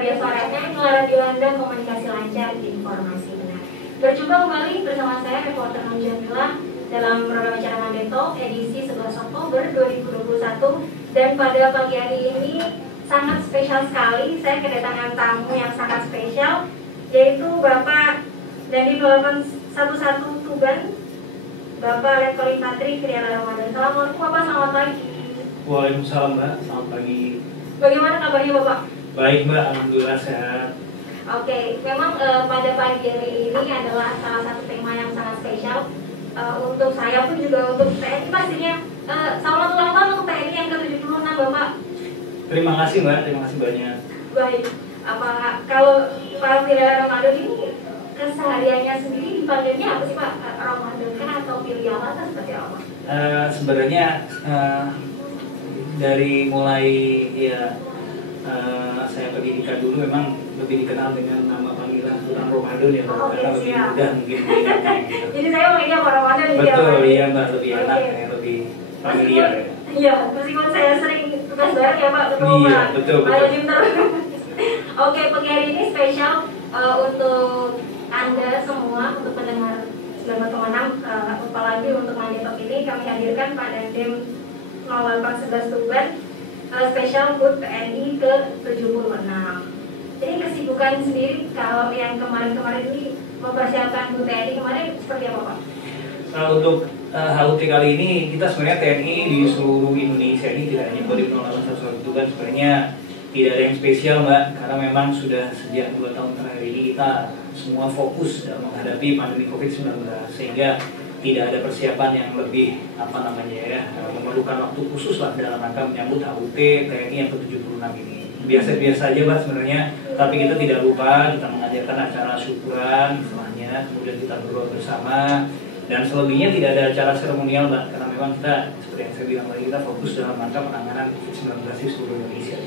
Radio Suara FM, Radio Anda Komunikasi Lancar, Informasi Benar. Berjumpa kembali bersama saya, reporter Nur Jamila, dalam program acara Monday Talk edisi 11 Oktober 2021. Dan pada pagi hari ini sangat spesial sekali, saya kedatangan tamu yang sangat spesial, yaitu Bapak dari 811 Tuban, Bapak Letkol Infantri Kriana Ramadan. Assalamualaikum Bapak, selamat pagi. Waalaikumsalam Mbak, selamat pagi. Bagaimana kabarnya Bapak? Baik Mbak, alhamdulillah sehat. Oke, memang pada pagi hari ini adalah salah satu tema yang sangat spesial untuk saya pun juga untuk TNI pastinya. Selamat ulang tahun untuk TNI yang ke-76 Bapak. Terima kasih Mbak, terima kasih banyak. Baik, kalau Pak Kriana Ramadan ini kesehariannya sendiri dipanggilnya apa sih Pak? Ramadan kan atau Pilihan atau seperti apa? Sebenarnya dari mulai saya pendidikan dulu memang lebih dikenal dengan nama panggilan Tuan Ramadan ya, karena lebih mudah mungkin. Jadi saya manggilnya Pak Ramadan. Betul, iya Mbak, lebih enak, lebih familiar ya. Iya, meskipun saya sering tugas bareng ya Pak, ketemu Iya, Pak. betul. Oke, pagi hari ini spesial untuk Anda semua, untuk pendengar 9,6, apalagi untuk Monday Talk ini kami hadirkan Pak Dandim 0811 Tuban, spesial HUT TNI ke-76. Jadi kesibukan sendiri kalau yang kemarin-kemarin ini mempersiapkan HUT TNI kemarin seperti apa Pak? Untuk HUT kali ini kita sebenarnya TNI di seluruh Indonesia ini tidak hanya Kodim 0811 Tuban, sebenarnya tidak ada yang spesial Mbak, karena memang sudah sejak 2 tahun terakhir ini kita semua fokus dalam menghadapi pandemi COVID-19, sehingga tidak ada persiapan yang lebih memerlukan waktu khusus lah dalam rangka menyambut HUT TNI yang ke-76 ini. Biasa-biasa aja Mbak sebenarnya, tapi kita tidak lupa kita mengajarkan acara syukuran setelahnya, kemudian kita berdoa bersama, dan selebihnya tidak ada acara seremonial Mbak, karena memang kita seperti yang saya bilang tadi, kita fokus dalam rangka penanganan COVID-19 di seluruh Indonesia.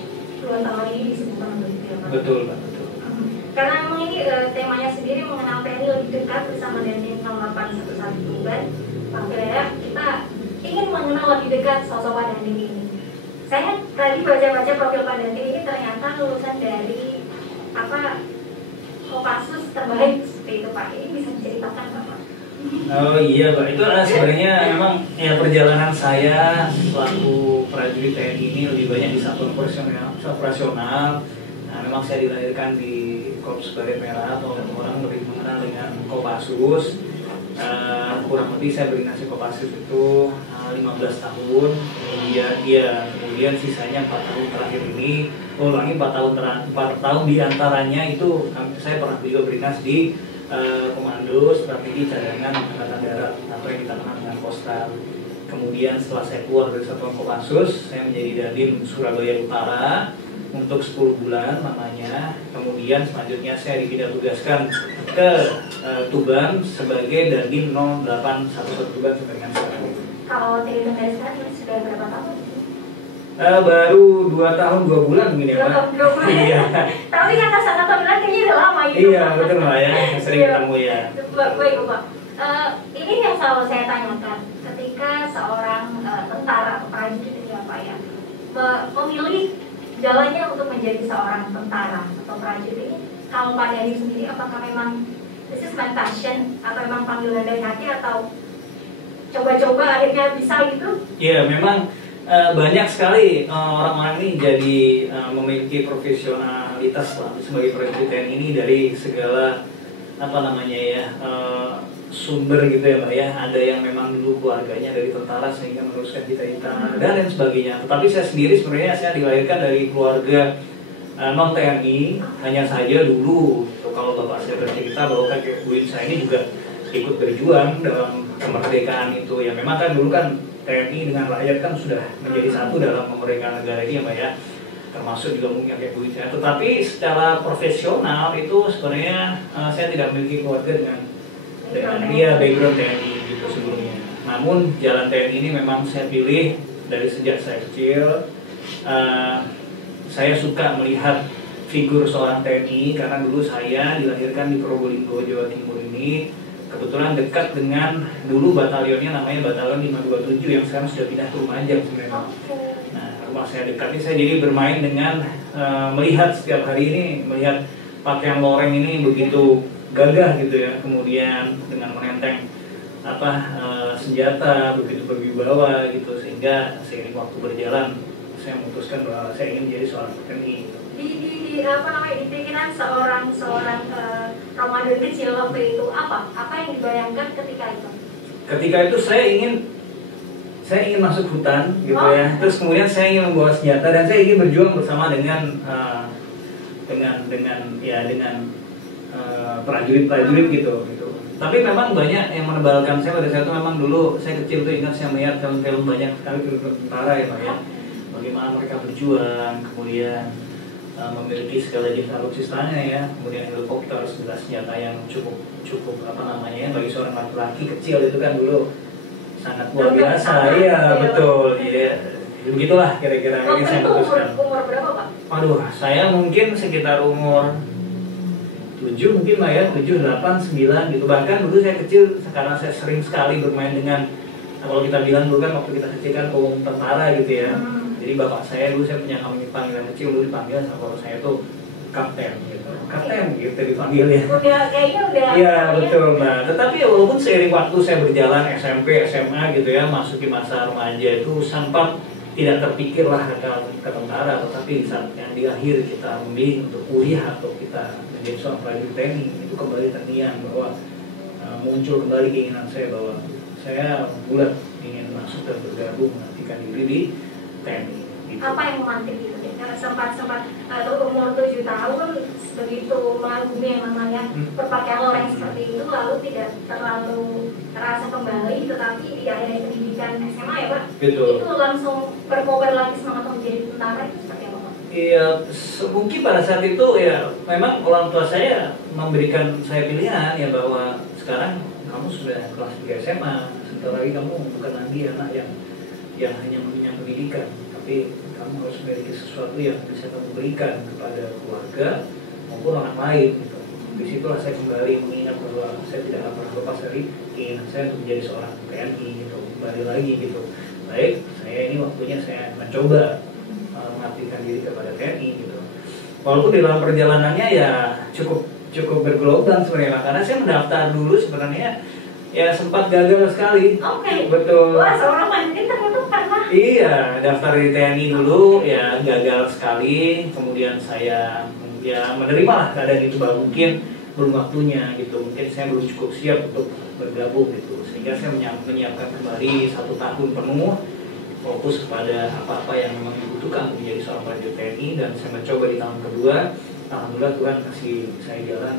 2 tahun ini disebutkan begitu ya Pak? Betul Mbak, betul. Karena memang ini temanya sendiri mengenal TNI lebih dekat bersama Dandim 0811 Tuban. Pak Kriana, kita ingin mengenal lebih dekat sosok Pak Dandim ini. Saya tadi baca-baca profil Pak Dandim ini ternyata lulusan dari Kopassus terbaik seperti itu Pak. Ini bisa diceritakan Bapak? Oh iya Pak, itu sebenarnya memang perjalanan saya selaku prajurit TNI ini lebih banyak di satuan operasional. Nah, memang saya dilahirkan di Korps Baret Merah atau orang lebih mengenal dengan Kopassus. Kurang lebih saya berdinasti Kopassus itu 15 tahun. Kemudian sisanya 4 tahun terakhir ini, 4 tahun diantaranya itu saya pernah juga berdinas di Komando Strategi Cadangan Angkatan Darat atau yang kita kenal dengan Kostrat. Kemudian setelah saya keluar dari satuan Kopassus, saya menjadi Dandim Surabaya Utara untuk 10 bulan lamanya. Kemudian selanjutnya saya dipindah tugaskan ke Tuban sebagai Dandim 0811 Tuban sampai dengan sekarang. Kalau terhitung dari sekarang sudah berapa tahun? Baru 2 tahun 2 bulan mungkin ya Pak. 2 bulan. Iya. Tapi kata bilang kayaknya udah lama gitu. Iya betul Mbak ya, sering ketemu ya. Baik Pak. Ini yang selalu saya tanyakan ketika seorang tentara atau prajurit ini apa ya memilih jalannya untuk menjadi seorang tentara atau prajurit ini, kalau Pak Dandim sendiri apakah memang this is my passion atau memang panggilan dari hati atau coba-coba akhirnya bisa gitu? Iya, memang banyak sekali orang-orang ini jadi memiliki profesionalitas lah sebagai prajurit TNI ini dari segala sumber gitu ya Mbak ya. Ada yang memang dulu keluarganya dari tentara sehingga meneruskan cita-cita dan lain sebagainya. Tetapi saya sendiri sebenarnya saya dilahirkan dari keluarga non TNI, hanya saja dulu kalau bapak saya bercerita bahwa kakek buyut saya ini juga ikut berjuang dalam kemerdekaan itu ya. Memang kan dulu kan TNI dengan rakyat kan sudah menjadi satu dalam kemerdekaan negara ini ya Mbak ya, termasuk juga mungkin kakek buyut saya. Tetapi secara profesional itu sebenarnya saya tidak memiliki keluarga dengan dia background TNI gitu sebelumnya. Namun jalan TNI ini memang saya pilih dari sejak saya kecil. Saya suka melihat figur seorang TNI karena dulu saya dilahirkan di Probolinggo, Jawa Timur ini. Kebetulan dekat dengan dulu batalionnya namanya Batalion 527 yang sekarang sudah pindah ke Lumajang sebenarnya. Nah, rumah saya dekat ini, saya jadi bermain dengan melihat setiap hari ini, melihat pakaian loreng ini begitu gagah gitu ya, kemudian dengan menenteng senjata begitu berwibawa gitu, sehingga seiring waktu berjalan saya memutuskan bahwa saya ingin menjadi seorang TNI. Di pikiran seorang Ramadan kecil waktu itu apa yang dibayangkan ketika itu? Ketika itu saya ingin masuk hutan gitu ya. Terus kemudian saya ingin membawa senjata dan saya ingin berjuang bersama dengan prajurit-prajurit gitu. Tapi memang banyak yang menebalkan saya pada saat itu. Memang dulu saya kecil tuh ingat saya melihat film-film banyak sekali film tentara ya Pak ya. Bagaimana mereka berjuang, kemudian memiliki segala jenis alutsistanya ya, kemudian helikopter, segala senjata yang cukup bagi seorang laki-laki kecil itu kan dulu sangat luar biasa. Iya betul. Begitulah kira-kira yang saya putuskan. Umur berapa Pak? Aduh, saya mungkin sekitar umur 7 mungkin lah ya, 7, 8, 9 gitu. Bahkan dulu saya kecil, karena saya sering sekali bermain dengan, kalau kita bilang dulu kan waktu kita kecil kan tentara gitu ya. Jadi bapak saya dulu, saya punya panggilan kecil dulu dipanggil sama saya tuh kapten gitu. Kapten gitu dipanggilnya. Kayaknya udah. Iya betul Mbak. Tetapi walaupun seiring waktu saya berjalan SMP, SMA gitu ya, masuki masa remaja itu sempat tidak terpikirlah ke tentara, tetapi di saat yang di akhir kita memilih untuk kuliah atau kita menjadi seorang prajurit TNI, itu kembali terngiang bahwa muncul kembali keinginan saya bahwa saya bulat ingin masuk dan bergabung menantikan diri di TNI. Gitu. Apa yang memantik itu? Sempat atau umur 7 tahun begitu mengagumi yang namanya berpakaian loreng seperti itu, lalu tidak terlalu terasa kembali, tetapi di akhirnya pendidikan SMA ya Pak, betul. Itu langsung berkobar lagi semangat menjadi tentara, itu seperti apa Pak? Iya, mungkin pada saat itu ya memang orang tua saya memberikan saya pilihan ya bahwa sekarang kamu sudah kelas 3 SMA, sebentar lagi kamu bukan lagi anak yang hanya mengenyam pendidikan, tapi kamu harus memiliki sesuatu yang bisa kamu berikan kepada keluarga maupun orang lain gitu. Disitulah saya kembali mengingat bahwa saya tidak akan pernah lepas dari keinginan saya untuk menjadi seorang TNI gitu. Kembali lagi gitu. Baik, saya ini waktunya saya mencoba mengabdikan diri kepada TNI gitu. Walaupun di dalam perjalanannya ya cukup bergelombang sebenarnya, karena saya mendaftar dulu sebenarnya ya sempat gagal sekali. Betul. Wah, seorang wanita ternyata pernah. Iya, daftar di TNI dulu ya gagal sekali. Kemudian saya ya menerima lah keadaan itu, bahwa mungkin belum waktunya gitu. Mungkin saya belum cukup siap untuk bergabung gitu. Sehingga saya menyiapkan kembali 1 tahun penuh fokus kepada apa-apa yang memang dibutuhkan untuk menjadi seorang prajurit TNI, dan saya mencoba di tahun kedua. Alhamdulillah Tuhan kasih saya jalan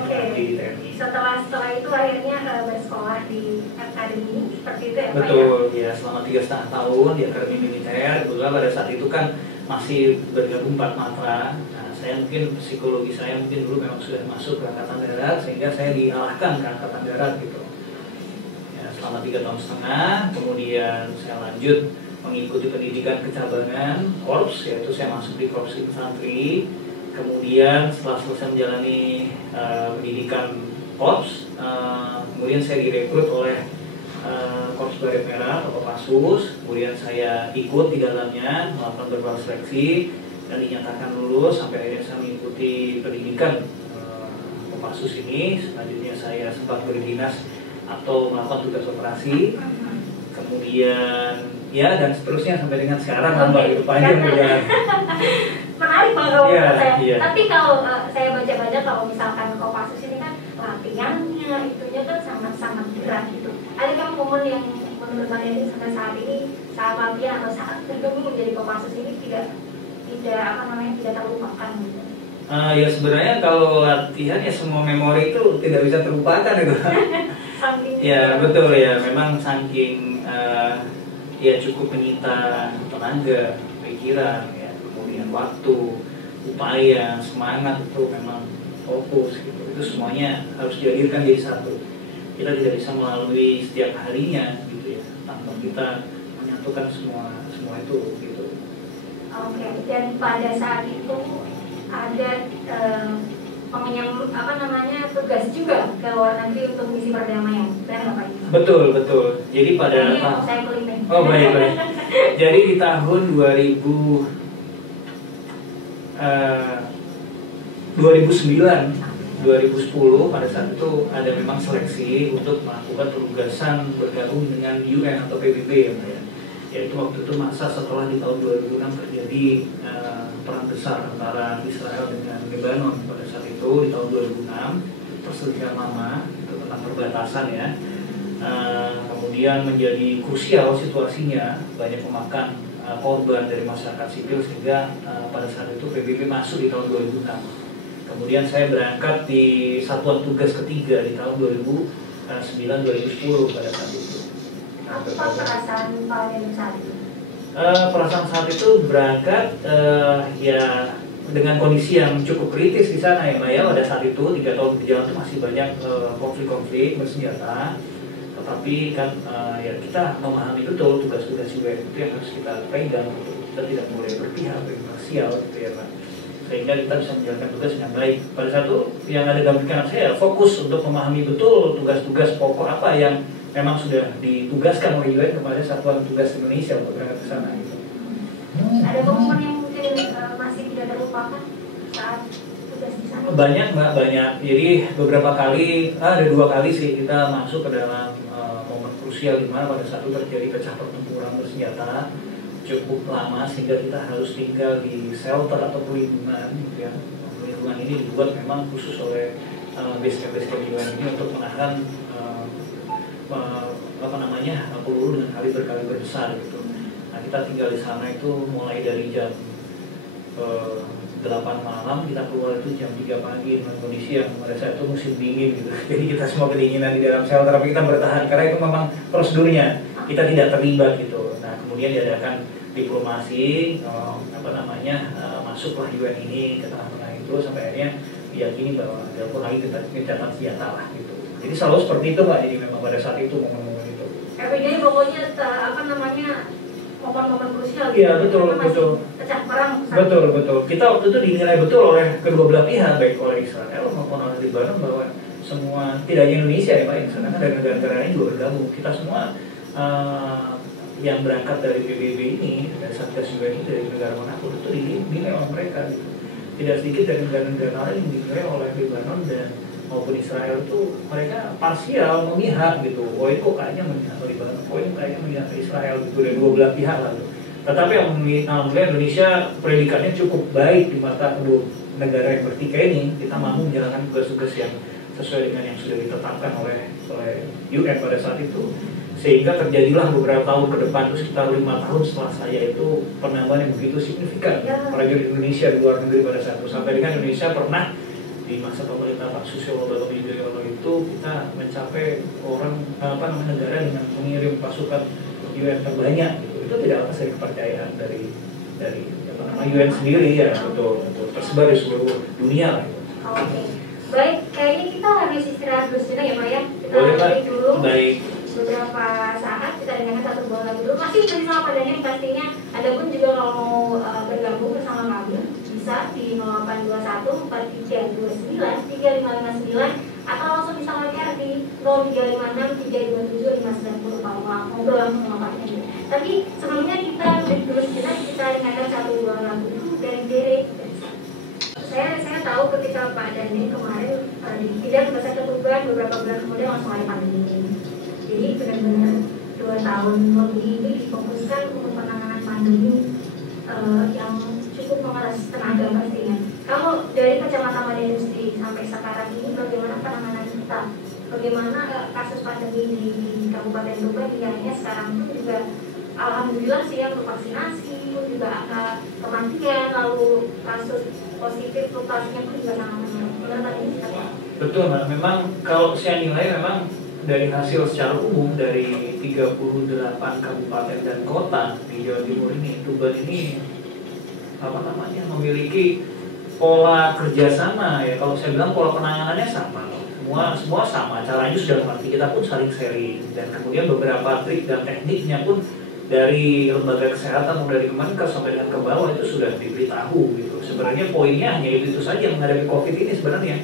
di TNI. Setelah itu akhirnya bersekolah di akademi seperti itu ya Pak? Betul, ya selama 3,5 tahun di akademi militer. Kebetulan pada saat itu kan masih bergabung 4 matra. Nah, saya mungkin psikologi saya mungkin dulu memang sudah masuk ke Angkatan Darat, sehingga saya diarahkan ke Angkatan Darat gitu. Ya, selama 3,5 tahun, kemudian saya lanjut mengikuti pendidikan kecabangan korps, yaitu saya masuk di Korps Infanteri. Kemudian setelah selesai menjalani pendidikan korps, kemudian saya direkrut oleh Korps Baret Merah atau Kopassus. Kemudian saya ikut di dalamnya melakukan beberapa seleksi dan dinyatakan lulus, sampai akhirnya saya mengikuti pendidikan Kopassus ini. Selanjutnya saya sempat berdinas atau melakukan tugas operasi. Kemudian ya dan seterusnya sampai dengan sekarang Mbak, itu panjang perjalanan. Menarik Pak kalau saya. Iya. Tapi kalau saya baca-baca, kalau misalkan Kopassus ini kan latihannya itunya kan sangat-sangat berat gitu. Adakah momen yang menurut Pak Denny sampai saat ini saat latihan atau saat bergabung menjadi Kopassus ini tidak terlupakan gitu? Ya sebenarnya kalau latihan ya semua memori itu tidak bisa terlupakan itu. Ya betul ya, memang saking ya cukup menyita tenaga, pikiran, ya, kemudian waktu, upaya, semangat, itu memang fokus gitu. Itu semuanya harus dihadirkan jadi satu. Kita tidak bisa melalui setiap harinya gitu ya, tanpa kita menyatukan semua itu gitu. Oke, dan pada saat itu ada tugas juga ke luar negeri untuk misi perdamaian, benar nggak Pak? Betul. Jadi pada saya kelima. Oh baik. Jadi di tahun 2009 pada saat itu ada memang seleksi untuk melakukan penugasan bergabung dengan UN atau PBB ya Pak ya. Yaitu waktu itu masa setelah di tahun 2006 terjadi perang besar antara Israel dengan Lebanon. Pada saat itu di tahun 2006 perselisihan lama itu tentang perbatasan ya. Kemudian menjadi krusial situasinya, banyak memakan korban dari masyarakat sipil sehingga pada saat itu PBB masuk di tahun 2006. Kemudian saya berangkat di satuan tugas ketiga di tahun 2009-2010 pada saat itu. Apa perasaan kalian saat itu? Perasaan saat itu berangkat ya dengan kondisi yang cukup kritis di sana ya Mbak ya. Pada saat itu 3 tahun berjalan itu masih banyak konflik-konflik bersenjata. Tetapi kan ya kita memahami betul tugas-tugas UN itu yang harus kita pegang. Kita tidak boleh berpihak, imparsial gitu ya Pak. Sehingga kita bisa menjalankan tugas dengan baik. Pada saat itu yang ada dalam pikiran saya fokus untuk memahami betul tugas-tugas pokok apa yang memang sudah ditugaskan oleh UN kepada Satuan Tugas Indonesia untuk berangkat ke sana gitu. Ada momen yang mungkin masih tidak terlupakan saat tugas di sana? Banyak Mbak, banyak. Jadi beberapa kali, ada 2 kali sih kita masuk ke dalam momen krusial di mana pada saat itu terjadi pecah pertempuran bersenjata cukup lama sehingga kita harus tinggal di shelter atau pelindungan gitu ya. Pelindungan ini dibuat memang khusus oleh base camp UN ini untuk menahan peluru dengan kaliber besar gitu. Nah kita tinggal di sana itu mulai dari jam 8 malam, kita keluar itu jam 3 pagi dengan kondisi yang pada saat itu musim dingin gitu. Jadi kita semua kedinginan di dalam shelter, tapi kita bertahan karena itu memang prosedurnya, kita tidak terlibat gitu. Nah kemudian diadakan diplomasi, masuklah UN ini ke tengah-tengah itu sampai akhirnya diyakini bahwa dilakukan lagi gencatan senjata lah gitu. Jadi selalu seperti itu Mbak, jadi memang pada saat itu momen-momen itu. Jadi pokoknya momen-momen krusial. Iya betul. Pecah perang. Betul. Kita waktu itu dinilai betul oleh kedua belah pihak, baik oleh Israel maupun oleh Lebanon bahwa semua, tidak hanya Indonesia ya Pak, yang sana kan dari negara-negara lain juga bergabung. Kita semua yang berangkat dari PBB ini, dari Satgas UN ini, dari negara manapun itu dinilai oleh mereka gitu. Tidak sedikit dari negara-negara lain yang dinilai oleh Lebanon dan maupun Israel itu mereka parsial, memihak gitu. Oh ini kok kayaknya memihak ke Lebanon, oh ini kayaknya memihak ke Israel gitu, dari dua belah pihak lah gitu. Tetapi alhamdulillah Indonesia predikatnya cukup baik di mata kedua negara yang bertikai ini. Kita mampu menjalankan tugas-tugas yang sesuai dengan yang sudah ditetapkan oleh UN pada saat itu, sehingga terjadilah beberapa tahun ke depan, itu sekitar 5 tahun setelah saya itu, penambahan yang begitu signifikan prajurit Indonesia di luar negeri pada saat itu. Sampai dengan Indonesia pernah di masa pemerintah Pak Susilo Bambang Yudhoyono itu kita mencapai negara dengan mengirim pasukan UN terbanyak gitu. Itu tidak lepas dari kepercayaan dari UN sendiri ya, betul tersebar di seluruh dunia lah. Oke. Baik, kayaknya kita harus istirahat dulu ya Pak ya. Kita boleh dulu. Baik. Beberapa saat kita dengarkan satu buah lagu dulu. Masih bersama Pak Daniel pastinya. Adapun juga kalau mau bergabung bersama kami bisa di 0821 4329 3559 atau langsung bisa lewat di 0356 327 590 kalau mau ngobrol langsung sama Pak Daniel. Tapi sebelumnya kita break dulu sejenak, kita dengarkan satu buah lagu dulu dari Derek. Saya tahu ketika Pak Daniel kemarin tidak selesai ketugas, beberapa bulan kemudian langsung ada pandemi ini. Jadi benar-benar 2 tahun lebih ini difokuskan untuk penanganan pandemi yang cukup menguras tenaga pastinya. Kalau dari kacamata media industri sampai sekarang ini bagaimana penanganan kita? Bagaimana kasus pandemi di Kabupaten Tuban hingga akhirnya sekarang itu juga alhamdulillah sih ya, untuk vaksinasi pun juga angka kematian lalu kasus positif fluktuasinya pun juga sangat menurut ini seperti apa? Betul Mbak, memang kalau saya nilai memang dari hasil secara umum dari 38 kabupaten dan kota di Jawa Timur ini, Tuban ini memiliki pola kerjasama ya. Kalau saya bilang pola penanganannya sama, semua sama, caranya sudah mengerti, kita pun saling sharing, dan kemudian beberapa trik dan tekniknya pun dari lembaga kesehatan mulai dari Kemenkes sampai dengan ke bawah itu sudah diberitahu gitu. Sebenarnya poinnya hanya itu saja menghadapi COVID ini sebenarnya,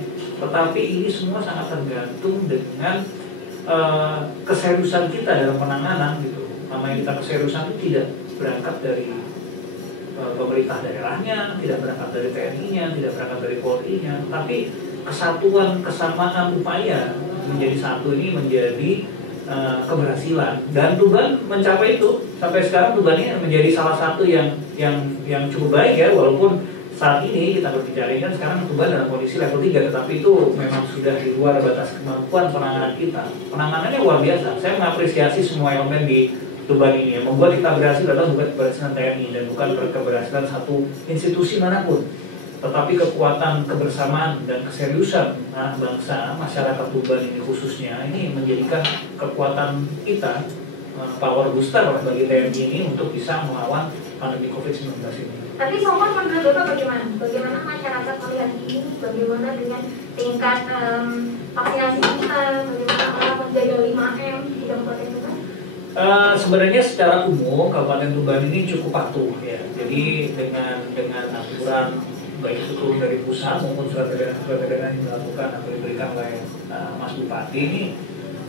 tetapi ini semua sangat tergantung dengan keseriusan kita dalam penanganan gitu. Namanya kita keseriusan itu berangkat dari pemerintah daerahnya, tidak berangkat dari TNI-nya, tidak berangkat dari Polri-nya, tapi kesatuan, kesamaan upaya menjadi satu ini menjadi keberhasilan. Dan Tuban mencapai itu. Sampai sekarang Tuban ini menjadi salah satu yang cukup baik ya, walaupun saat ini kita berbicara kan sekarang Tuban dalam kondisi level 3, tetapi itu memang sudah di luar batas kemampuan penanganan kita. Penanganannya luar biasa. Saya mengapresiasi semua elemen di Tuban ini. Yang membuat kita berhasil adalah bukan keberhasilan TNI dan bukan keberhasilan satu institusi manapun, tetapi kekuatan kebersamaan dan keseriusan bangsa, masyarakat Tuban ini khususnya, ini menjadikan kekuatan kita, power booster bagi TNI ini untuk bisa melawan pandemi COVID-19 ini. Tapi Somon menurut Bapak bagaimana? Bagaimana masyarakat melihat ini? Bagaimana dengan tingkat vaksinasi kita? Bagaimana menjaga 5M di Kabupaten Tuban? Sebenarnya secara umum Kabupaten Tuban ini cukup patuh ya. Jadi dengan aturan baik itu turun dari pusat maupun surat edaran yang dilakukan atau diberikan oleh Mas Bupati ini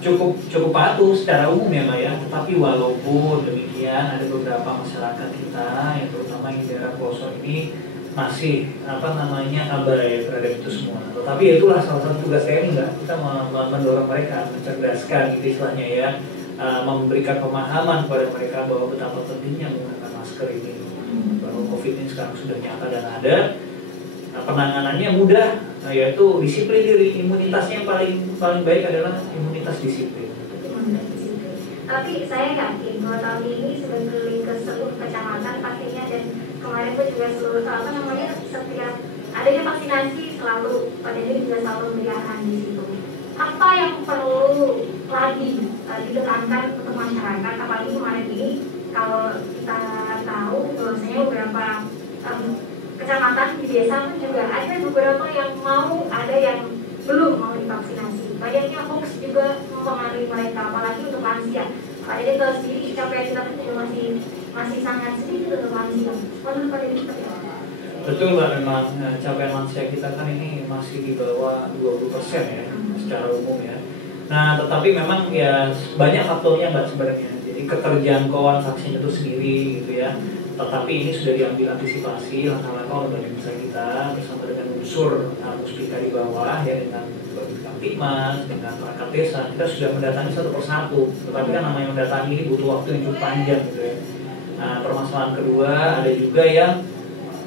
cukup patuh secara umum ya Mbak ya. Tetapi walaupun demikian ada beberapa masyarakat kita yang terutama di daerah pelosok ini masih abai terhadap itu semua. Tetapi itulah salah satu tugas TNI Mbak, kita mendorong mereka, mencerdaskan gitu istilahnya ya, memberikan pemahaman kepada mereka bahwa betapa pentingnya menggunakan masker ini, bahwa COVID ini sekarang sudah nyata dan ada. Penanganannya mudah, yaitu disiplin diri. Imunitasnya yang paling baik adalah imunitas disiplin. Tapi saya yakin bahwa tahun ini sudah keliling ke seluruh kecamatan pastinya, dan kemarin pun juga seluruh setiap adanya vaksinasi selalu pada diri juga selalu memberi arahan di situ. Apa yang perlu lagi ditekankan untuk masyarakat, apalagi kemarin ini kalau kita tahu bahwasanya beberapa kecamatan di desa pun juga ada beberapa yang mau, ada yang belum mau divaksinasi. Banyaknya hoax juga mempengaruhi mereka, apalagi untuk lansia. Pak Dede tahu sendiri capaian kita juga masih sangat sedikit untuk lansia. Menurut Pak Dede seperti apa? Betul Mbak, memang capaian lansia kita kan ini masih di bawah 20% ya secara umum ya. Nah tetapi memang ya banyak faktornya Mbak sebenarnya. Jadi keterjangkauan vaksin itu sendiri gitu ya. Tetapi ini sudah diambil antisipasi langkah-langkah oleh Badan Usaha kita bersama dengan unsur Puspika di bawah ya, dengan Kamtibmas, dengan perangkat desa. Kita sudah mendatangi satu persatu. Tetapi kan namanya mendatangi ini butuh waktu yang cukup panjang gitu ya. Nah permasalahan kedua ada juga yang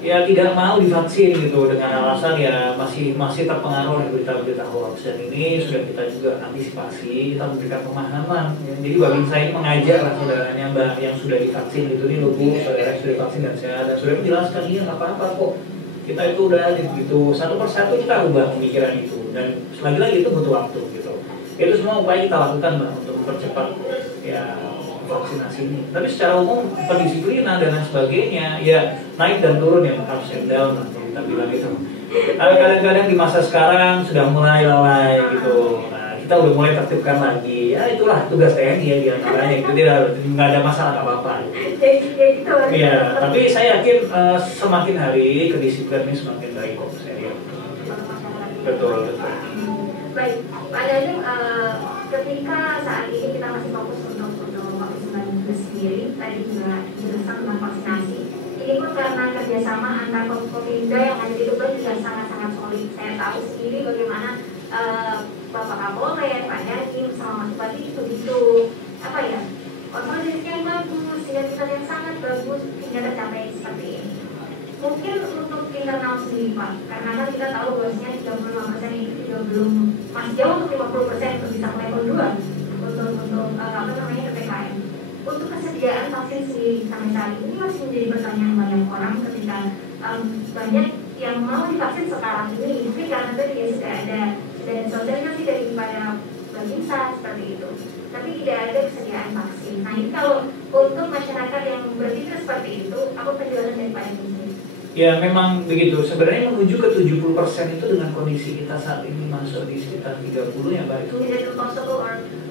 ya tidak mau divaksin gitu dengan alasan ya masih terpengaruh oleh berita-berita hoax, dan ini sudah kita juga antisipasi, kita memberikan pemahaman ya. Jadi Babinsa ini mengajak lah saudaranya Mbak yang sudah divaksin gitu, ini loh Bu, saudara sudah divaksin dan sehat, dan sudah menjelaskan iya nggak apa-apa kok, kita itu udah gitu, satu persatu kita ubah pemikiran itu, dan lagi-lagi itu butuh waktu gitu. Itu semua upaya kita lakukan Mbak untuk mempercepat ya vaksinasi ini. Tapi secara umum pendisiplinan dan lain sebagainya ya naik dan turun ya, ups and down atau kita bilang gitu. Kadang-kadang di masa sekarang sudah mulai lalai gitu. Nah kita udah mulai tertibkan lagi. Ya itulah tugas TNI ya diantaranya. Itu dia nggak ada masalah apa-apa. Iya. Tapi saya yakin semakin hari kedisiplinan ini semakin baik kok. Saya lihat. Betul. Baik, Pak Danim, ketika saat ini kita masih fokus untuk COVID-19 sendiri, tadi juga dijelaskan tentang vaksinasi. Ini pun karena kerjasama antar Kopimda yang ada di Tuban juga sangat-sangat solid. Saya tahu sendiri bagaimana Bapak Kapolres, Pak Danim, sama Mas Bupati itu konsolidasi yang bagus, sinergitas yang sangat bagus hingga tercapai seperti ini. Mungkin untuk internal sendiri Pak, karena kan kita tahu bahwasanya 35% ini juga belum, masih jauh untuk 50% untuk bisa level 2 untuk PPKM. Untuk kesediaan vaksin sendiri sampai saat ini masih menjadi pertanyaan banyak orang ketika banyak yang mau divaksin sekarang ini, mungkin karena tadi ya sudah ada sosialisasi daripada Babinsa seperti itu, tapi tidak ada kesediaan vaksin. Nah ini kalau untuk masyarakat yang berpikir seperti itu, apa penjelasan dari Pak Danim? Ya memang begitu, sebenarnya menuju ke 70% itu dengan kondisi kita saat ini masuk di sekitar 30 ya Mbak itu.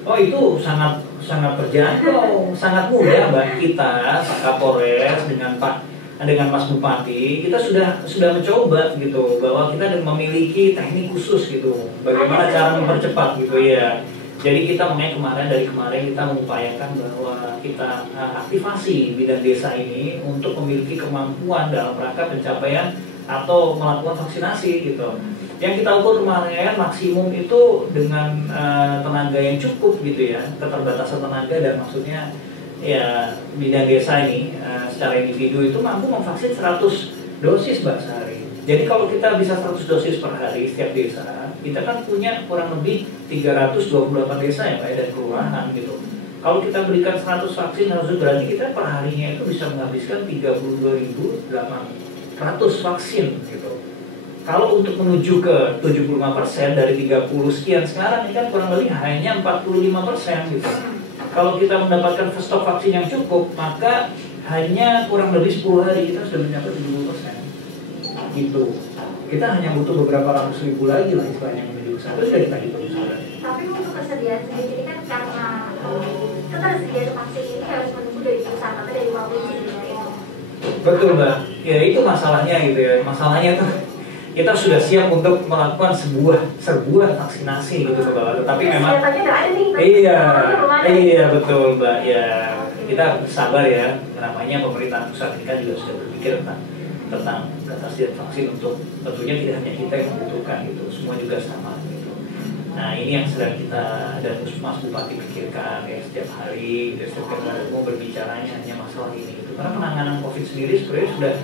Oh itu sangat terjangkau, sangat mudah Mbak. Kita Pak Kapolres dengan Mas Bupati, kita sudah mencoba gitu bahwa kita memiliki teknik khusus gitu, bagaimana cara mempercepat gitu ya. Jadi kita makanya dari kemarin kita mengupayakan bahwa kita aktivasi bidan desa ini untuk memiliki kemampuan dalam rangka pencapaian atau melakukan vaksinasi gitu. Yang kita ukur kemarin maksimum itu dengan tenaga yang cukup gitu ya, keterbatasan tenaga, dan maksudnya ya bidan desa ini secara individu itu mampu memvaksin 100 dosis Mbak sehari. Jadi kalau kita bisa 100 dosis per hari setiap desa, kita kan punya kurang lebih 328 desa ya Pak dan kelurahan gitu. Kalau kita berikan 100 vaksin harus berarti kita per harinya itu bisa menghabiskan 32.800 vaksin gitu. Kalau untuk menuju ke 75% dari 30 sekian sekarang ini kan kurang lebih hanya 45% gitu. Kalau kita mendapatkan stok vaksin yang cukup, maka hanya kurang lebih 10 hari kita sudah mencapai 70% gitu. Kita hanya butuh beberapa ratus ribu lagi lah istilahnya menuju ke sana. Itu sudah kita hitung sudah. Tapi untuk kesediaan sendiri ini kan karena ketersediaan vaksin ini harus menunggu dari pusat atau dari provinsi gitu. Betul Mbak. Ya itu masalahnya gitu ya. Masalahnya tuh kita sudah siap untuk melakukan sebuah vaksinasi gitu Mbak. Tapi memang iya betul Mbak. Ya kita sabar ya. Namanya pemerintah pusat ini kan juga sudah berpikir tentang ketersediaan vaksin untuk tentunya tidak hanya kita yang membutuhkan gitu, semua juga sama gitu. Nah ini yang sedang kita dan Mas Bupati pikirkan ya setiap hari, setiap kali mau berbicaranya hanya masalah ini gitu. Karena penanganan COVID sendiri sebenarnya sudah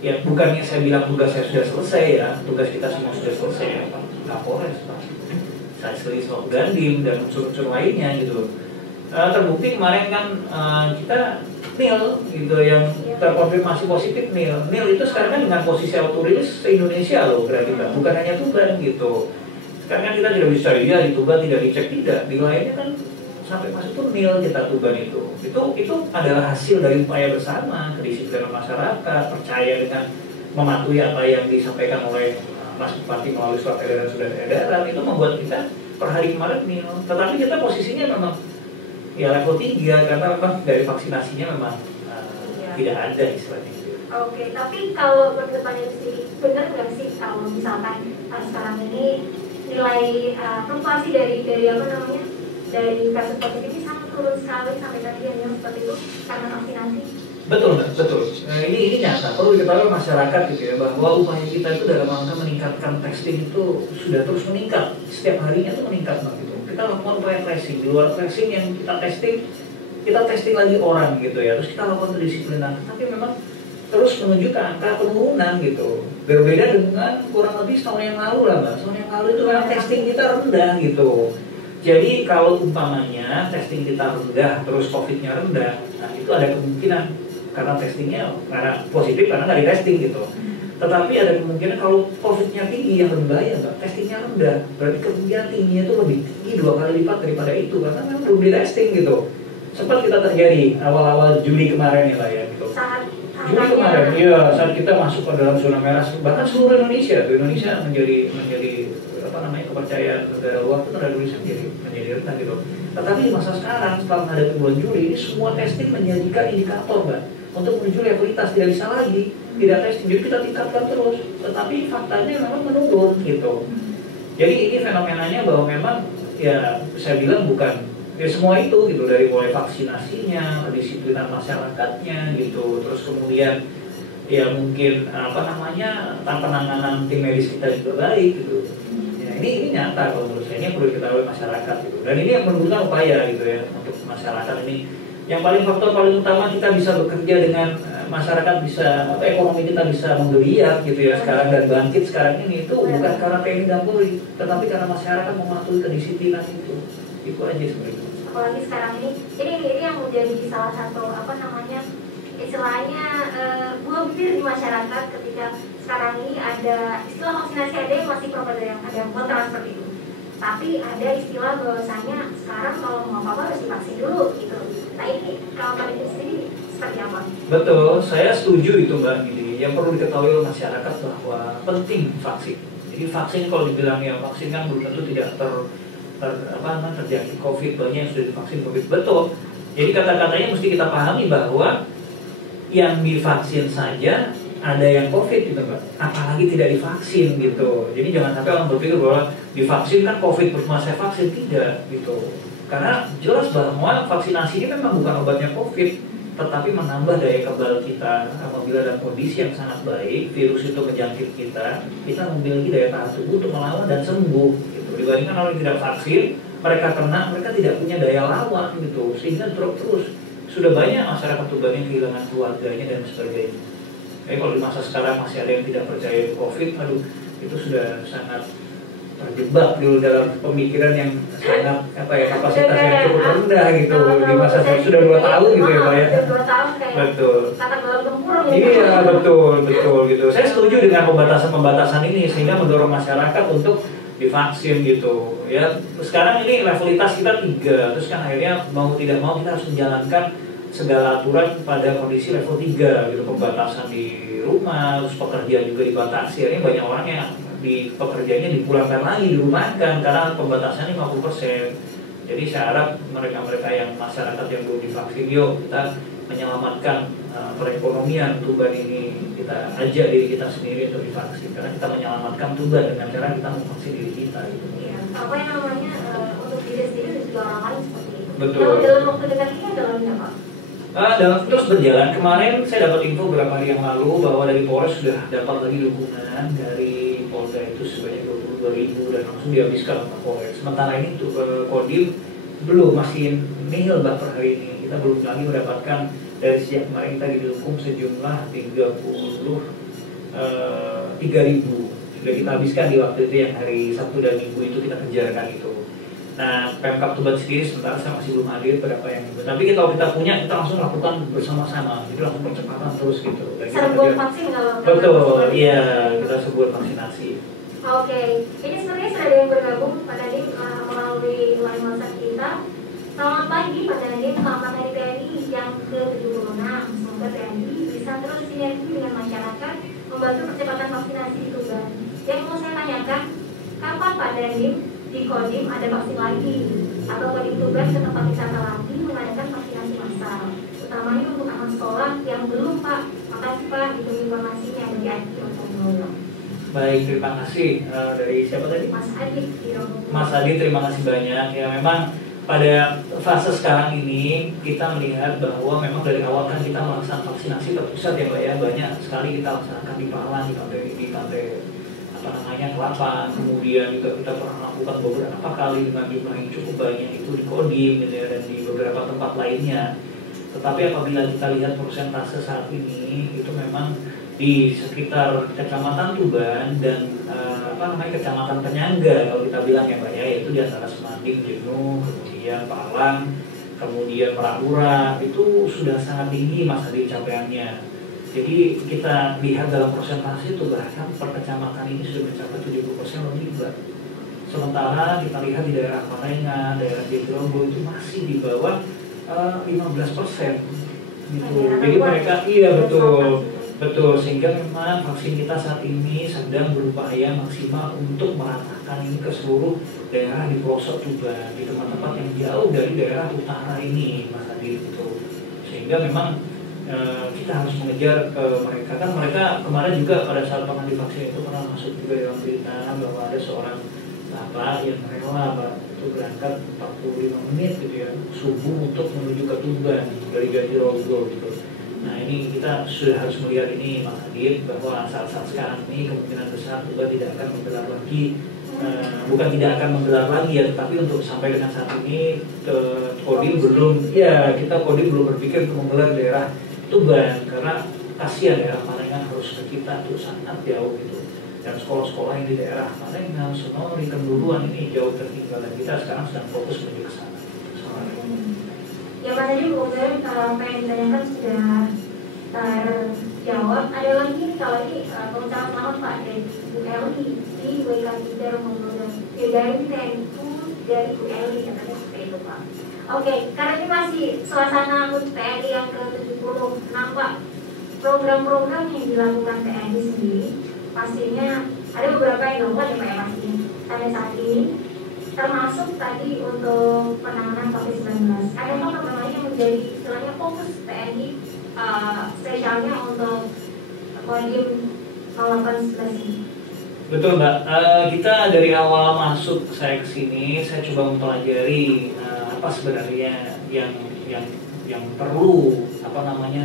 ya, bukannya saya bilang tugas saya sudah selesai ya, tugas kita semua sudah selesai ya Pak Kapolres, Pak Salisli, Pak Dandim dan unsur-unsur lainnya gitu. Terbukti kemarin kan kita nil gitu yang terkonfirmasi positif nil itu sekarang kan dengan posisi autorilis se-Indonesia loh berarti kita, bukan hanya Tuban gitu. Sekarang kan kita tidak bisa ya di Tuban tidak dicek, tidak, di lainnya kan sampai masuk tuh nil kita Tuban itu adalah hasil dari upaya bersama, kedisiplinan masyarakat, percaya dengan mematuhi apa yang disampaikan oleh Mas Bupati melalui surat edaran itu membuat kita per hari kemarin nil. Tetapi kita posisinya memang ya level 3 karena memang dari vaksinasinya memang tidak ada istilahnya. Oke, tapi kalau menurut Pak sendiri benar nggak sih kalau misalkan sekarang ini nilai fluktuasi dari apa namanya dari kasus positif ini sangat turun sekali sampai tadi yang seperti itu karena vaksinasi? Betul. Ini nyata perlu diketahui masyarakat gitu ya, bahwa upaya kita itu dalam rangka meningkatkan testing itu sudah terus meningkat, setiap harinya itu meningkat gitu. Kita lakukan upaya tracing, di luar tracing yang kita testing lagi orang gitu ya, terus kita lakukan kedisiplinan, tapi memang terus menunjukkan angka penurunan gitu. Berbeda dengan kurang lebih tahun yang lalu lah Mbak, tahun yang lalu itu memang testing kita rendah gitu. Jadi kalau umpamanya testing kita rendah, terus COVID-nya rendah, nah itu ada kemungkinan karena testingnya karena positif karena nggak di testing gitu. Tetapi ada kemungkinan kalau COVID-nya tinggi yang berbahaya Mbak, testingnya rendah, berarti kemungkinan tingginya itu lebih tinggi 2 kali lipat daripada itu karena memang belum di testing gitu. Sempat kita terjadi awal-awal Juli kemarin ya Mbak ya gitu. Juli kemarin, iya saat kita masuk ke dalam zona merah, bahkan seluruh Indonesia menjadi apa namanya kepercayaan negara luar itu terhadap Indonesia menjadi rendah gitu. Tetapi di masa sekarang setelah menghadapi bulan Juli ini semua testing menjadikan indikator Mbak untuk menuju levelitas, tidak bisa lagi tidak testing, jadi kita tingkatkan terus, tetapi faktanya memang menurun gitu. Jadi ini fenomenanya bahwa memang ya saya bilang bukan ya semua itu gitu, dari mulai vaksinasinya, kedisiplinan masyarakatnya gitu, terus kemudian ya mungkin apa namanya penanganan tim medis kita juga baik gitu. Ya, ini nyata kalau menurut saya, ini perlu diketahui masyarakat gitu, dan ini yang menunjukkan upaya gitu ya untuk masyarakat ini. Yang faktor paling utama kita bisa bekerja dengan masyarakat, bisa ekonomi kita bisa menggeliat gitu ya sekarang dan bangkit sekarang ini itu bukan karena TNI dan Polri, tetapi karena masyarakat mematuhi kedisiplinan itu aja sebenarnya. Apalagi sekarang ini yang menjadi salah satu apa namanya istilahnya buah bibir di masyarakat ketika sekarang ini ada istilah vaksinasi, ada yang masih pro, ada yang kontra seperti itu. Tapi ada istilah bahwasanya sekarang kalau mau apa harus divaksin dulu gitu. Nah ini kalau Pak Didi sendiri seperti apa? Betul, saya setuju itu Mbak Gidi. Yang perlu diketahui oleh masyarakat bahwa penting vaksin. Jadi vaksin kalau dibilang ya vaksin kan belum tentu tidak terjadi COVID, banyak yang sudah divaksin COVID. Betul. Jadi kata-katanya mesti kita pahami bahwa yang divaksin saja ada yang COVID gitu Mbak, apalagi tidak divaksin gitu. Jadi jangan sampai orang berpikir bahwa divaksin kan COVID bersama saya vaksin, tidak gitu. Karena jelas bahwa vaksinasi ini memang bukan obatnya COVID, tetapi menambah daya kebal kita. Apabila dalam kondisi yang sangat baik, virus itu menjangkit kita memiliki daya tahan tubuh untuk melawan dan sembuh gitu. Dibandingkan orang yang tidak vaksin, mereka kena, mereka tidak punya daya lawan gitu, sehingga drop terus. Sudah banyak masyarakat Tuban yang kehilangan keluarganya dan sebagainya. Tapi kalau di masa sekarang masih ada yang tidak percaya COVID, aduh, itu sudah sangat terjebak dulu dalam pemikiran yang sangat kapasitas yang cukup rendah gitu. Di masa saya sudah 2 tahun gitu ya Pak ya. 2 tahun kayak betul. kata dalam tempurung. Iya betul gitu. Saya setuju dengan pembatasan ini sehingga mendorong masyarakat untuk divaksin gitu ya. Sekarang ini levelitas kita 3, terus kan akhirnya mau tidak mau kita harus menjalankan segala aturan pada kondisi level 3 gitu, pembatasan di rumah, terus pekerja juga dibatasi. Akhirnya banyak orang yang di pekerjaannya dipulangkan lagi, dirumahkan karena pembatasannya 50%. Jadi saya harap mereka-mereka yang masyarakat yang belum divaksin, yuk kita menyelamatkan perekonomian Tuban ini. Kita ajak diri kita sendiri untuk divaksin karena kita menyelamatkan Tuban dengan cara kita memvaksin diri kita gitu. Iya, apa yang namanya untuk diri sendiri dan juga orang lain seperti itu. Betul. Kalau dalam waktu dekat ini adalah apa? Dalam terus berjalan, kemarin saya dapat info beberapa hari yang lalu bahwa dari Polres sudah dapat lagi dukungan dari Polda itu sebanyak 22.000 dan langsung dihabiskan oleh Polres. Sementara ini untuk Kodim belum, masih nihil per hari ini. Kita belum lagi mendapatkan dari sejak kemarin kita didukung sejumlah 3.000 sudah kita habiskan di waktu itu yang hari Sabtu dan Minggu itu kita kejarkan itu. Nah, Pemkab Tuban sendiri sementara saya masih belum hadir berapa yang itu. Tapi kalau kita punya, kita langsung lakukan bersama-sama. Jadi langsung percepatan terus gitu. Serbuan vaksin kalau betul, iya kita serbuan vaksinasi. Oke, ini sebenarnya sudah ada yang bergabung Pak Nadiem melalui line WhatsApp kita. Selamat pagi Pak Nadiem, selamat Hari TNI yang ke-76. Semoga TNI bisa terus sinergi dengan masyarakat membantu percepatan vaksinasi di Tuban. Yang mau saya tanyakan, kapan Pak Nadiem di Kodim ada vaksin lagi atau Kodim Tuban ke tempat wisata lagi mengadakan vaksinasi massal, utamanya untuk anak sekolah yang belum Pak. Makasih Pak, itu informasinya dari Adi Romo. Baik, terima kasih dari siapa tadi? Mas Adi di Romo. Mas Adi, terima kasih banyak. Ya memang pada fase sekarang ini kita melihat bahwa memang dari awal kan kita melaksanakan vaksinasi terpusat ya Mbak ya, banyak sekali kita laksanakan di Palang, di pantai Kelapa, kemudian juga kita pernah melakukan beberapa kali dengan jumlah yang cukup banyak itu di Kodim gitu ya, dan di beberapa tempat lainnya. Tetapi apabila kita lihat persentase saat ini itu memang di sekitar Kecamatan Tuban dan Kecamatan penyangga kalau kita bilang ya Pak ya, yaitu di antara Semanding, Jenuh, kemudian Palang, kemudian Merak itu sudah sangat tinggi masa di capaiannya. Jadi kita lihat dalam persentase itu bahkan per kecamatan ini sudah mencapai 70% lebih Mbak. Sementara kita lihat di daerah Parengan, daerah Jatirogo itu masih di bawah 15% gitu. Jadi mereka betul sehingga memang vaksin kita saat ini sedang berupaya maksimal untuk meratakan ini ke seluruh daerah di pelosok Tuban, di tempat-tempat yang jauh dari daerah utara ini Mas Adi itu. Sehingga memang kita harus mengejar mereka. Kan mereka kemarin juga pada saat pengambil vaksin itu pernah masuk juga dalam berita bahwa ada seorang bapak yang rela itu berangkat 45 menit gitu ya subuh untuk menuju ke Tuban dari Jatirogo gitu. Nah ini kita sudah harus melihat ini Mas Adit bahwa saat-saat sekarang ini kemungkinan besar Tuban tidak akan menggelar lagi, bukan tidak akan menggelar lagi ya, tetapi untuk sampai dengan saat ini Kodim belum, ya kita Kodim belum berpikir untuk menggelar daerah Tuban karena kasihan daerah Parengan harus ke kita tuh sangat jauh gitu, dan sekolah-sekolah yang di daerah Parengan, Sonori, Kenduruan ini jauh tertinggal dan kita sekarang sedang fokus menuju ke sana. Ya Pak tadi kemudian kalau apa yang ditanyakan sudah terjawab. Ada lagi nih kalau ini pengucapan selamat Pak dari Bu Eli di WK3 Romogodo. Ya dari TNI dari Bu Eli katanya seperti itu Pak. Oke, karena ini masih suasana HUT TNI yang ke-76 Pak. Program-program yang dilakukan TNI sendiri pastinya ada beberapa yang dilakukan ya Pak ya pastinya sampai saat ini, termasuk tadi untuk penanganan COVID-19. Ada program lain yang menjadi istilahnya fokus TNI spesialnya untuk Kodim 0811 ini? Betul Mbak, kita dari awal masuk saya ke sini, saya coba mempelajari apa sebenarnya yang perlu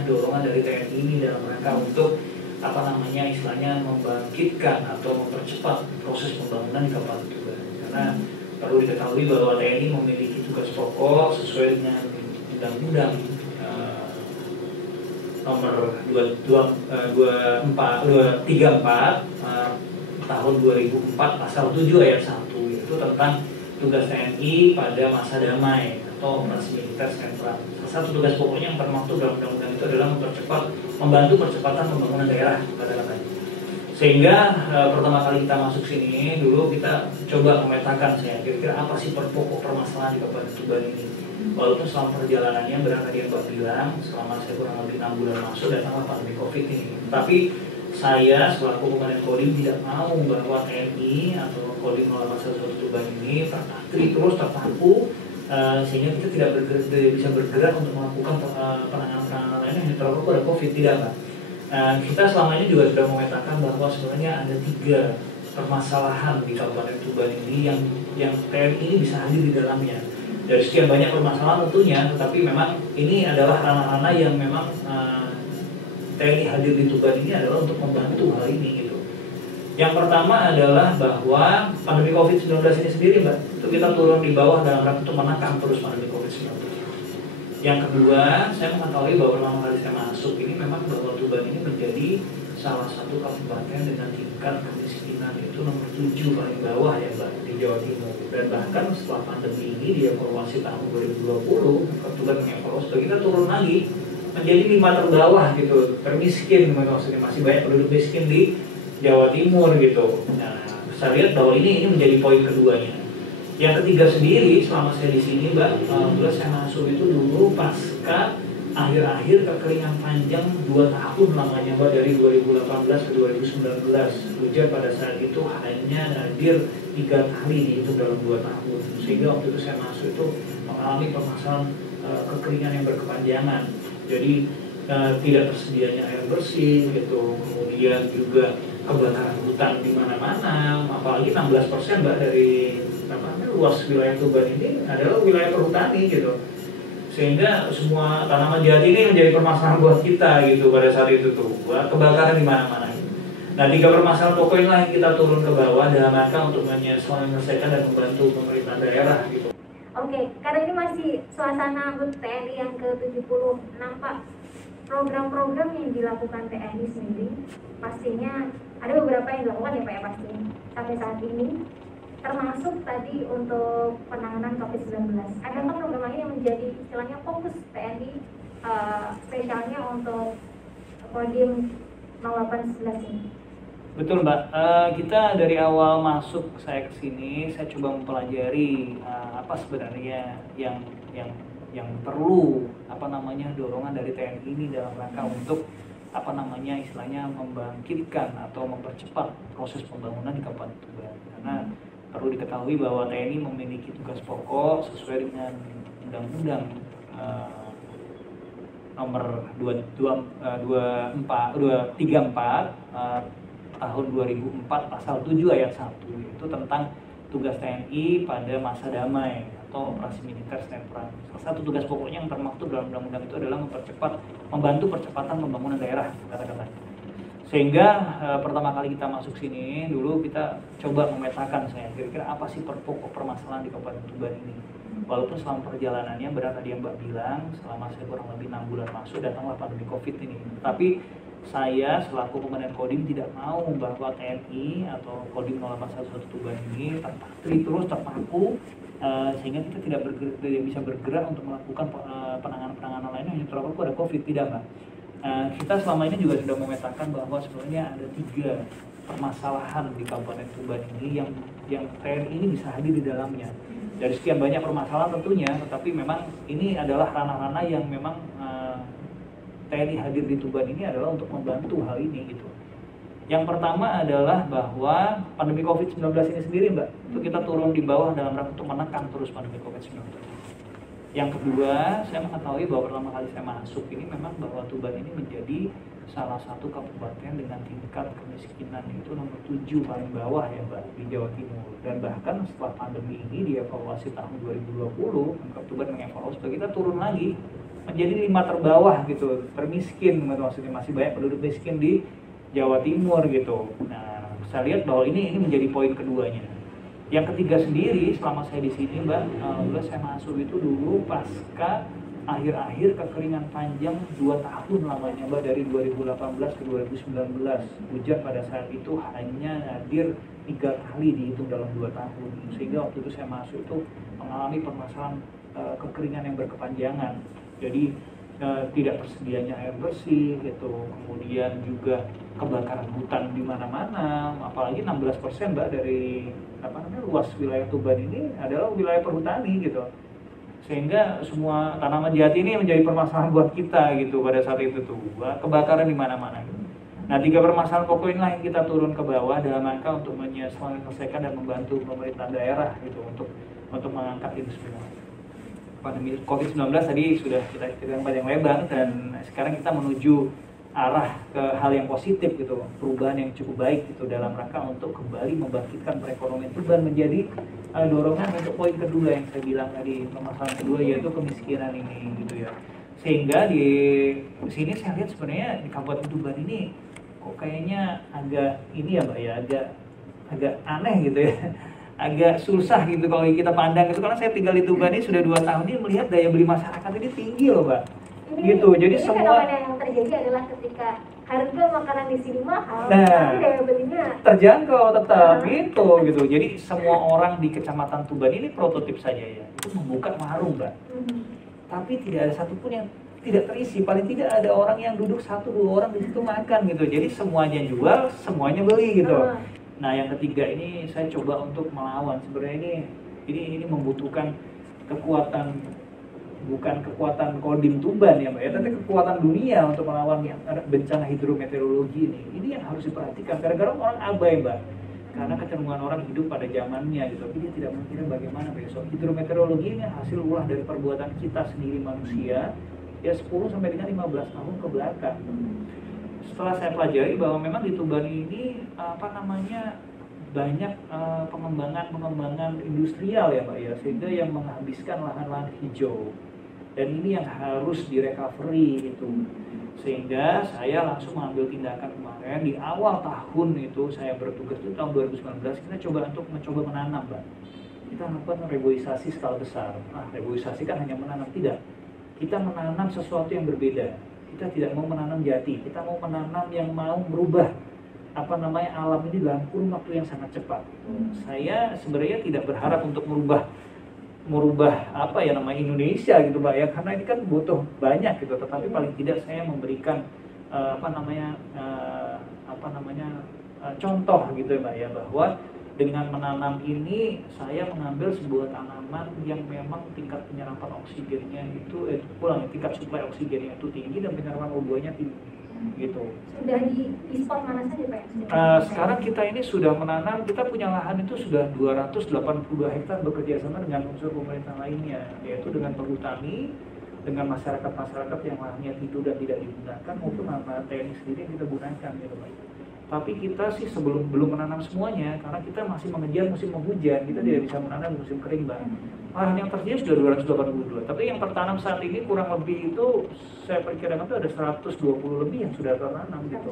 dorongan dari TNI ini dalam rangka untuk istilahnya membangkitkan atau mempercepat proses pembangunan di Kabupaten Tuban. Karena perlu diketahui bahwa TNI memiliki tugas pokok sesuai dengan Undang-Undang nomor 234 tahun 2004 pasal 7 ayat 1, yaitu tentang tugas TNI pada masa damai atau operasi militer setempat. Salah satu tugas pokoknya yang termaktub dalam undang-undang itu adalah membantu percepatan pembangunan daerah pada katanya. Sehingga pertama kali kita masuk sini, dulu kita coba memetakan kira-kira apa sih pokok permasalahan di Kabupaten Tuban ini. Walaupun selama perjalanannya benar tadi yang Pak bilang, selama saya kurang lebih 6 bulan masuk datanglah pandemi COVID ini. Tapi saya selaku Komandan Kodim tidak mau bahwa TNI atau Kodim 0811 Tuban ini terpaku sehingga kita tidak bisa bergerak untuk melakukan penanganan lainnya yang terlalu pada COVID, tidak Pak. Kita selama ini juga sudah memetakan bahwa sebenarnya ada 3 permasalahan di Kabupaten Tuban ini yang TNI ini bisa hadir di dalamnya. Dari sekian banyak permasalahan tentunya, tetapi memang ini adalah ranah-ranah yang memang TNI hadir di Tuban ini adalah untuk membantu hal ini gitu. Yang pertama adalah bahwa pandemi COVID-19 ini sendiri Mbak, itu kita turun di bawah dalam rangka untuk menekan terus pandemi COVID-19. Yang kedua, saya mengetahui bahwa pertama kali saya masuk ini memang bahwa Tuban ini menjadi salah satu kabupaten dengan tingkat kemiskinan itu nomor 7 paling bawah ya Mbak di Jawa Timur. Dan bahkan setelah pandemi ini di evaluasi tahun 2020, Tuban mengevaluasi kita turun lagi menjadi 5 terbawah gitu, termiskin, maksudnya masih banyak penduduk miskin di Jawa Timur gitu. Nah, saya lihat bahwa ini menjadi poin keduanya. Yang ketiga sendiri, selama saya di sini Mbak, alhamdulillah saya masuk itu dulu pasca akhir-akhir kekeringan panjang 2 tahun lamanya Mbak, dari 2018 ke 2019. Hujan pada saat itu hanya hadir 3 kali dihitung dalam 2 tahun. Sehingga waktu itu saya masuk itu mengalami permasalahan kekeringan yang berkepanjangan. Jadi tidak tersedianya air bersih gitu, kemudian juga kebakaran hutan di mana-mana, apalagi 16% Mbak dari luas wilayah Tuban ini adalah wilayah perhutani gitu. Sehingga semua tanaman jati ini menjadi permasalahan buat kita gitu pada saat itu tuh, kebakaran di mana-mana. Nah, 3 permasalahan pokok inilah yang kita turun ke bawah dalam rangka untuk menyelesaikan dan membantu pemerintah daerah gitu. Oke, karena ini masih suasana HUT TNI yang ke-76 Pak. Program-program yang dilakukan TNI sendiri pastinya ada beberapa yang dilakukan ya Pak ya pasti sampai saat ini, termasuk tadi untuk penanganan COVID-19. Adakah program lain yang menjadi istilahnya fokus TNI spesialnya untuk Kodim 0811 ini? Betul Mbak, kita dari awal masuk saya ke sini, saya coba mempelajari apa sebenarnya yang perlu dorongan dari TNI ini dalam rangka untuk istilahnya membangkitkan atau mempercepat proses pembangunan di Kabupaten Tuban. Karena perlu diketahui bahwa TNI memiliki tugas pokok sesuai dengan Undang-Undang nomor 234 tahun 2004 pasal 7 ayat 1, itu tentang tugas TNI pada masa damai atau operasi militer setempat. Salah satu tugas pokoknya yang termaktub dalam undang-undang itu adalah membantu percepatan pembangunan daerah kata-kata. Sehingga pertama kali kita masuk sini, dulu kita coba memetakan kira-kira apa sih pokok permasalahan di Kabupaten Tuban ini. Walaupun selama perjalanannya benar tadi yang Mbak bilang, selama saya kurang lebih 6 bulan masuk datanglah pandemi COVID ini. Tapi saya selaku Komandan Kodim tidak mau bahwa TNI atau Kodim 0811 Tuban ini terpaku sehingga kita tidak bisa bergerak untuk melakukan penanganan lainnya yang terlalu pada COVID, tidak Mbak. Kita selama ini juga sudah memetakan bahwa sebenarnya ada 3 permasalahan di Kabupaten Tuban ini yang TNI ini bisa hadir di dalamnya. Dari sekian banyak permasalahan tentunya, tetapi memang ini adalah ranah-ranah yang memang TNI hadir di Tuban ini adalah untuk membantu hal ini gitu. Yang pertama adalah bahwa pandemi COVID-19 ini sendiri Mbak, itu kita turun di bawah dalam rangka untuk menekan terus pandemi COVID-19. Yang kedua, saya mengetahui bahwa pertama kali saya masuk ini memang bahwa Tuban ini menjadi salah satu kabupaten dengan tingkat kemiskinan itu nomor 7 paling bawah ya Mbak di Jawa Timur. Dan bahkan setelah pandemi ini dievaluasi tahun 2020, Pemkab Tuban mengevaluasi kita turun lagi menjadi 5 terbawah gitu, termiskin, maksudnya masih banyak penduduk miskin di Jawa Timur gitu. Nah, saya lihat bahwa ini menjadi poin keduanya. Yang ketiga sendiri, selama saya di sini Mbak, alhamdulillah saya masuk itu dulu pasca akhir-akhir kekeringan panjang 2 tahun lamanya Mbak, dari 2018 ke 2019. Hujan pada saat itu hanya hadir 3 kali dihitung dalam 2 tahun. Sehingga waktu itu saya masuk itu mengalami permasalahan kekeringan yang berkepanjangan. Jadi tidak tersedianya air bersih gitu, kemudian juga kebakaran hutan di mana-mana, apalagi 16% Mbak dari luas wilayah Tuban ini adalah wilayah perhutani gitu. Sehingga semua tanaman jati ini menjadi permasalahan buat kita gitu pada saat itu tuh, kebakaran di mana-mana gitu. Nah, 3 permasalahan pokok inilah yang kita turun ke bawah dalam rangka untuk menyelesaikan dan membantu pemerintah daerah gitu untuk mengangkat ini semua. Pandemi COVID-19 tadi sudah kita ceritakan panjang lebar, dan sekarang kita menuju arah ke hal yang positif gitu, perubahan yang cukup baik gitu dalam rangka untuk kembali membangkitkan perekonomian Tuban menjadi dorongan untuk poin kedua yang saya bilang tadi, permasalahan kedua yaitu kemiskinan ini gitu ya. Sehingga di sini saya lihat sebenarnya di Kabupaten Tuban ini kok kayaknya agak ini ya Mbak ya, agak aneh gitu ya. Agak susah gitu kalau kita pandang itu, karena saya tinggal di Tuban ini sudah 2 tahun ini melihat daya beli masyarakat ini tinggi loh Mbak. Gitu. Jadi semua yang terjadi adalah ketika harga makanan di sini mahal, nah, tapi daya belinya terjangkau tetap gitu. Jadi semua orang di Kecamatan Tuban ini prototip saja ya, itu membuka warung Mbak. Tapi tidak ada satupun yang tidak terisi, paling tidak ada orang yang duduk 1-2 orang di situ makan gitu. Jadi semuanya jual, semuanya beli gitu. Nah, yang ketiga ini saya coba untuk melawan. Sebenarnya ini membutuhkan kekuatan, bukan kekuatan Kodim Tuban ya Mbak ya, tapi kekuatan dunia untuk melawan bencana hidrometeorologi ini. Ini yang harus diperhatikan. Kadang-kadang orang abai Mbak, karena kecenderungan orang hidup pada zamannya gitu, tapi dia tidak memikirkan bagaimana besok. Hidrometeorologi ini hasil ulah dari perbuatan kita sendiri manusia ya 10 sampai dengan 15 tahun ke belakang. Setelah saya pelajari bahwa memang di Tuban ini banyak pengembangan industrial ya Pak ya, sehingga yang menghabiskan lahan-lahan hijau, dan ini yang harus direcovery gitu. Sehingga saya langsung mengambil tindakan kemarin di awal tahun itu, saya bertugas itu tahun 2019, kita mencoba menanam Mbak. Kita melakukan reboisasi skala besar. Nah, reboisasi kan hanya menanam, tidak. Kita menanam sesuatu yang berbeda. Kita tidak mau menanam jati, kita mau menanam yang mau merubah alam ini dalam kurun waktu yang sangat cepat. Saya sebenarnya tidak berharap untuk merubah Indonesia gitu Mbak ya, karena ini kan butuh banyak gitu, tetapi paling tidak saya memberikan contoh gitu ya Mbak ya, bahwa dengan menanam ini saya mengambil sebuah tanaman yang memang tingkat penyerapan oksigennya itu tingkat suplai oksigennya itu tinggi dan penyerapan O2-nya tinggi gitu. Sudah di spot mana saja Pak? Sekarang kita ini sudah menanam, kita punya lahan itu sudah 282 hektar bekerja sama dengan unsur pemerintah lainnya, yaitu dengan perhutani, dengan masyarakat yang lahannya itu dan tidak digunakan, maupun lahan TNI sendiri yang kita gunakan gitu Pak. Tapi kita sih belum menanam semuanya, karena kita masih mengejar musim penghujan, kita tidak bisa menanam musim kering Mbak. Lahan yang tersedia sudah 282, tapi yang tertanam saat ini kurang lebih itu saya perkirakan itu ada 120 lebih yang sudah tertanam gitu.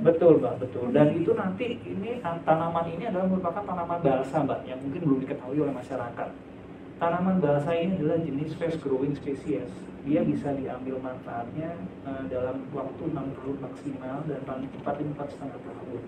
Betul Mbak, betul. Dan itu nanti tanaman ini adalah merupakan tanaman balsa Mbak, yang mungkin belum diketahui oleh masyarakat. Tanaman balsa ini adalah jenis fast growing species. Dia bisa diambil manfaatnya dalam waktu 6 tahun maksimal, dan paling cepat 4,5 tahun.